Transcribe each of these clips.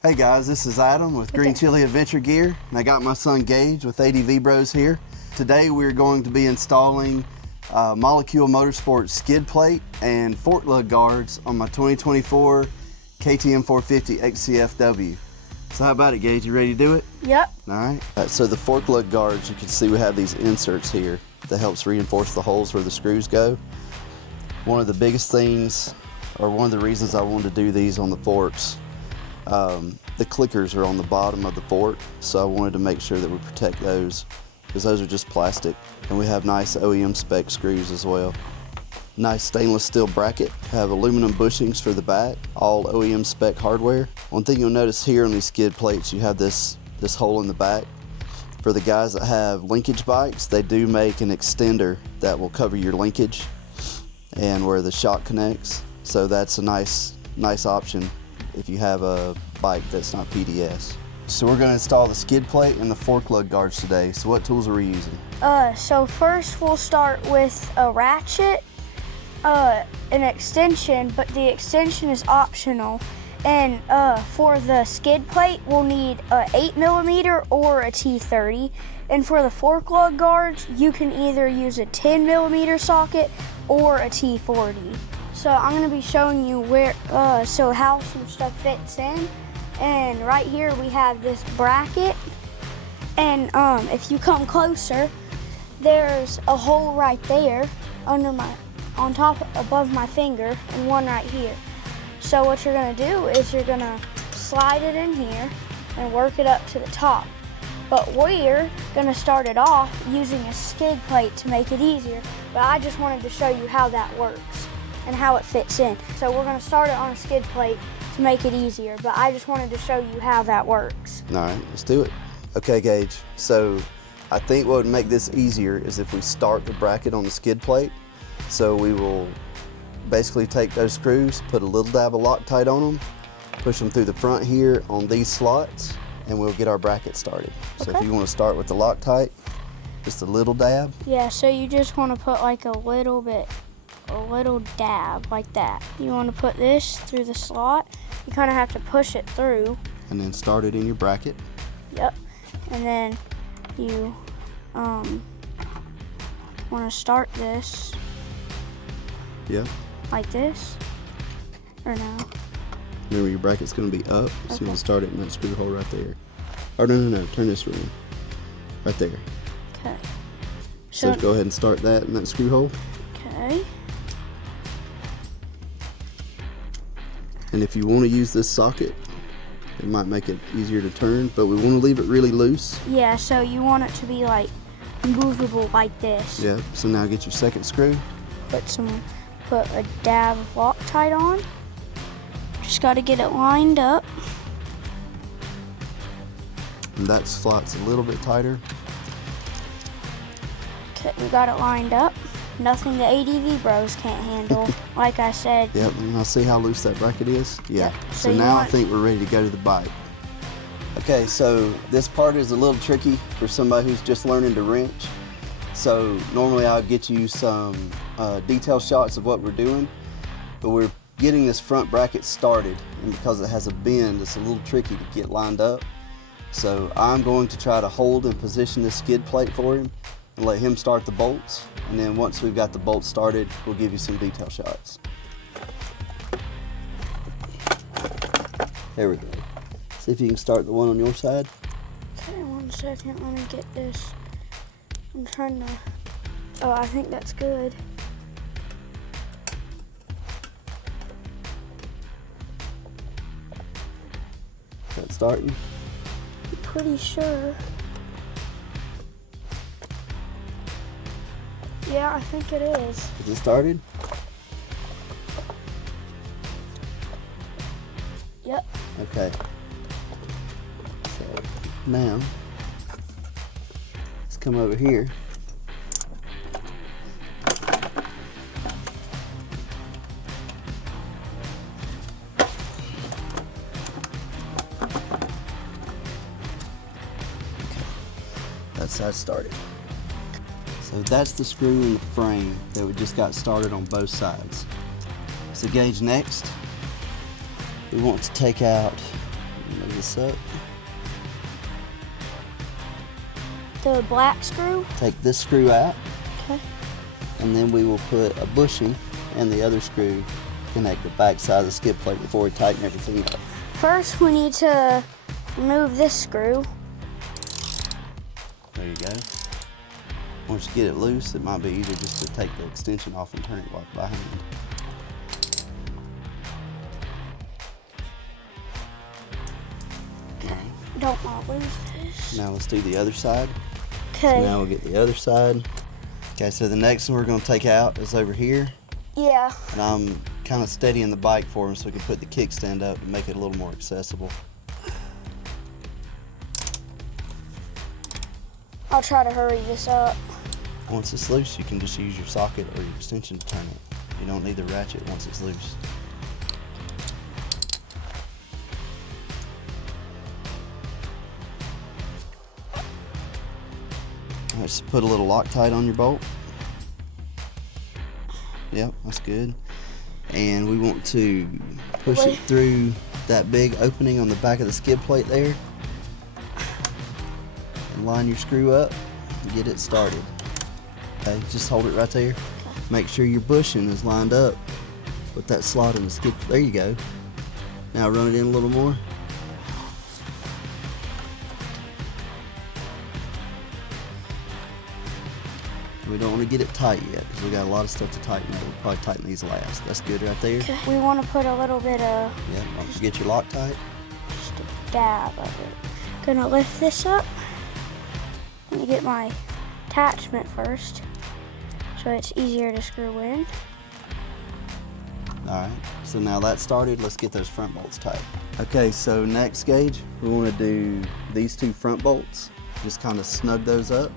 Hey guys, this is Adam with Green Chili Adventure Gear, and I got my son Gage with ADV Bros here. Today we're going to be installing Molecule Motorsports Skidplate and fork lug guards on my 2024 KTM 450 XCFW. So how about it, Gage? You ready to do it? Yep. All right. So the fork lug guards, you can see we have these inserts here that helps reinforce the holes where the screws go. One of the biggest things, or one of the reasons I wanted to do these on the forks, the clickers are on the bottom of the fork, so I wanted to make sure that we protect those because those are just plastic, and we have nice OEM spec screws as well. Nice stainless steel bracket, have aluminum bushings for the back, all OEM spec hardware. One thing you'll notice here on these skid plates, you have this hole in the back. For the guys that have linkage bikes, they do make an extender that will cover your linkage and where the shock connects, so that's a nice option if you have a bike that's not PDS. So we're going to install the skid plate and the fork lug guards today. So what tools are we using? So first we'll start with a ratchet, an extension, but the extension is optional. And for the skid plate, we'll need a 8mm or a T30. And for the fork lug guards, you can either use a 10mm socket or a T40. So I'm going to be showing you how some stuff fits in. And right here we have this bracket. And if you come closer, there's a hole right there above my finger, and one right here. So what you're going to do is you're going to slide it in here and work it up to the top. But we're going to start it off using a skid plate to make it easier. But I just wanted to show you how that works and how it fits in. So we're going to start it on a skid plate to make it easier, but I just wanted to show you how that works. All right, let's do it. Okay, Gage, so I think what would make this easier is if we start the bracket on the skid plate. So we will basically take those screws, put a little dab of Loctite on them, push them through the front here on these slots, and we'll get our bracket started. So if you want to start with the Loctite, just a little dab. Yeah, so you just want to put like a little dab like that. You want to put this through the slot. You kind of have to push it through. And then start it in your bracket. Yep. And then you want to start this. Yep. Like this, or no? Remember, your bracket's going to be up, so you want to start it in that screw hole right there. Or no, turn this around. Right there. Okay. So go ahead and start that in that screw hole. Okay. And if you want to use this socket, it might make it easier to turn, but we want to leave it really loose. Yeah, so you want it to be like movable like this. Yeah, so now get your second screw. Put a dab of Loctite on. Just got to get it lined up. And that slot's a little bit tighter. Okay, we got it lined up. Nothing the ADV Bros can't handle, like I said. Yep, and I'll see how loose that bracket is. Yeah, Yep. So now I think we're ready to go to the bike. Okay, so this part is a little tricky for somebody who's just learning to wrench. So normally I'll get you some detail shots of what we're doing, but we're getting this front bracket started, and because it has a bend, it's a little tricky to get lined up. So I'm going to try to hold and position the skid plate for him and let him start the bolts, and then once we've got the bolts started, we'll give you some detail shots. There we go. See if you can start the one on your side. Okay, 1 second, let me get this. I'm trying to, oh, I think that's good. Is that starting? I'm pretty sure. Yeah, I think it is. Is it started? Yep. Okay. So now, let's come over here. That's how it started. So that's the screw in the frame that we just got started on both sides. So Gage, next we want to take out, this up. The black screw? Take this screw out, Okay. and then we will put a bushing and the other screw connect the back side of the skid plate before we tighten everything up. First, we need to remove this screw. There you go. Once you get it loose, it might be easier just to take the extension off and turn it like by hand. Don't want to lose this. Now let's do the other side. Okay. Now we'll get the other side. Okay, so the next one we're going to take out is over here. Yeah. And I'm kind of steadying the bike for him so we can put the kickstand up and make it a little more accessible. I'll try to hurry this up. Once it's loose, you can just use your socket or your extension to turn it. You don't need the ratchet once it's loose. All right, just put a little Loctite on your bolt. Yep, that's good. And we want to push it through that big opening on the back of the skid plate there. And line your screw up and get it started. Okay, just hold it right there. Make sure your bushing is lined up with that slot in the skid. There you go. Now run it in a little more. We don't want to get it tight yet because we got a lot of stuff to tighten. We'll probably tighten these last. That's good right there. Okay. We want to put a little bit of, Yeah, don't forget your Loctite. just a dab of it. Gonna lift this up. Let me get my attachment first so it's easier to screw in. All right, so now that's started, let's get those front bolts tight. Okay, so next gauge, we want to do these two front bolts. Just kind of snug those up.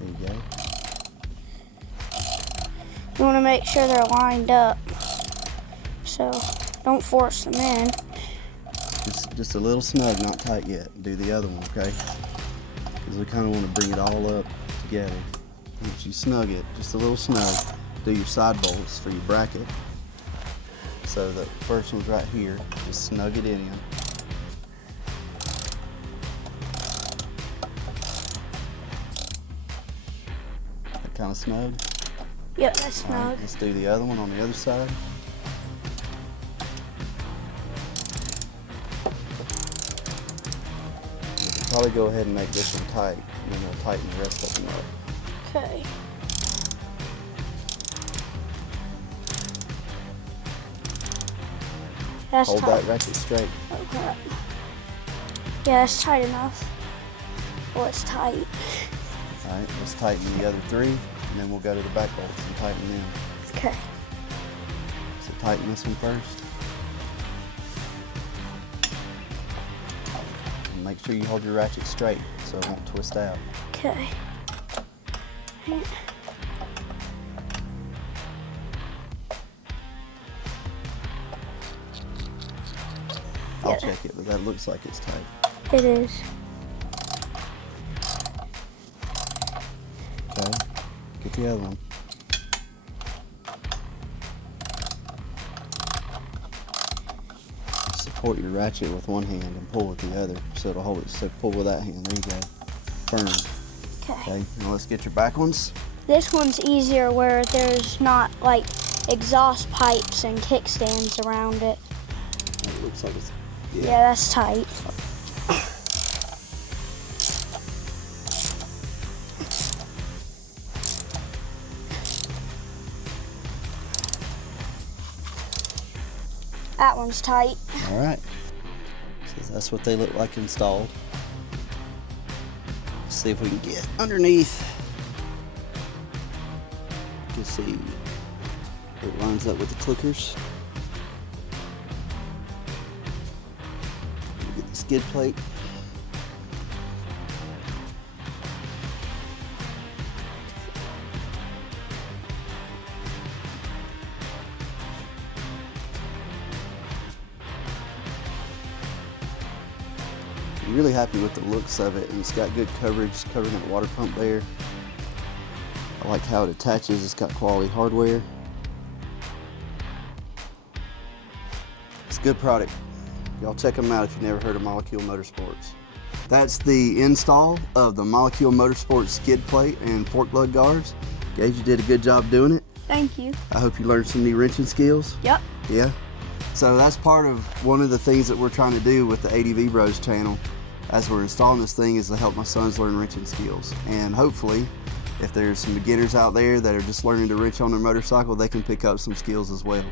There you go. You want to make sure they're lined up, so don't force them in. Just a little snug, not tight yet. Do the other one, okay? Because we kind of want to bring it all up together. Once you snug it, just a little snug, do your side bolts for your bracket. So the first one's right here, just snug it in. That kind of snug. Yep, that's All right, snug. let's do the other one on the other side. You can probably go ahead and make this one tight, and then we'll tighten the rest of them up. Okay. That's Hold tight. that ratchet straight. Okay. Yeah, that's tight enough. Oh, it's tight. All right, let's tighten the other three, and then we'll go to the back bolts and tighten them. Okay. So tighten this one first. And make sure you hold your ratchet straight so it won't twist out. Okay. I'll Yeah. check it, but that looks like it's tight. It is. Okay, get the other one. Support your ratchet with one hand and pull with the other, so it'll hold it. So pull with that hand. There you go. Firm. Okay. Okay. Now let's get your back ones. This one's easier where there's not like exhaust pipes and kickstands around it. It looks like it's. Yeah, that's tight. That one's tight. All right. So that's what they look like installed. Let's see if we can get underneath. You can see it lines up with the clickers. Get the skid plate. I'm really happy with the looks of it, and it's got good coverage covering that water pump there. I like how it attaches. It's got quality hardware. It's a good product. Y'all check them out if you've never heard of Molecule Motorsports. That's the install of the Molecule Motorsports skid plate and fork lug guards. Gage, you did a good job doing it. Thank you. I hope you learned some new wrenching skills. Yep. Yeah. So that's part of one of the things that we're trying to do with the ADV Bros channel as we're installing this thing is to help my sons learn wrenching skills. And hopefully, if there's some beginners out there that are just learning to wrench on their motorcycle, they can pick up some skills as well.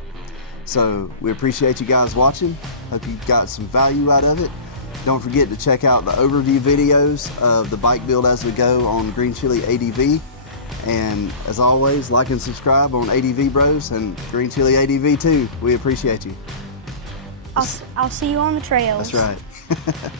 So we appreciate you guys watching. Hope you got some value out of it. Don't forget to check out the overview videos of the bike build as we go on Green Chili ADV. And as always, like and subscribe on ADV Bros and Green Chili ADV too. We appreciate you. I'll see you on the trails. That's right.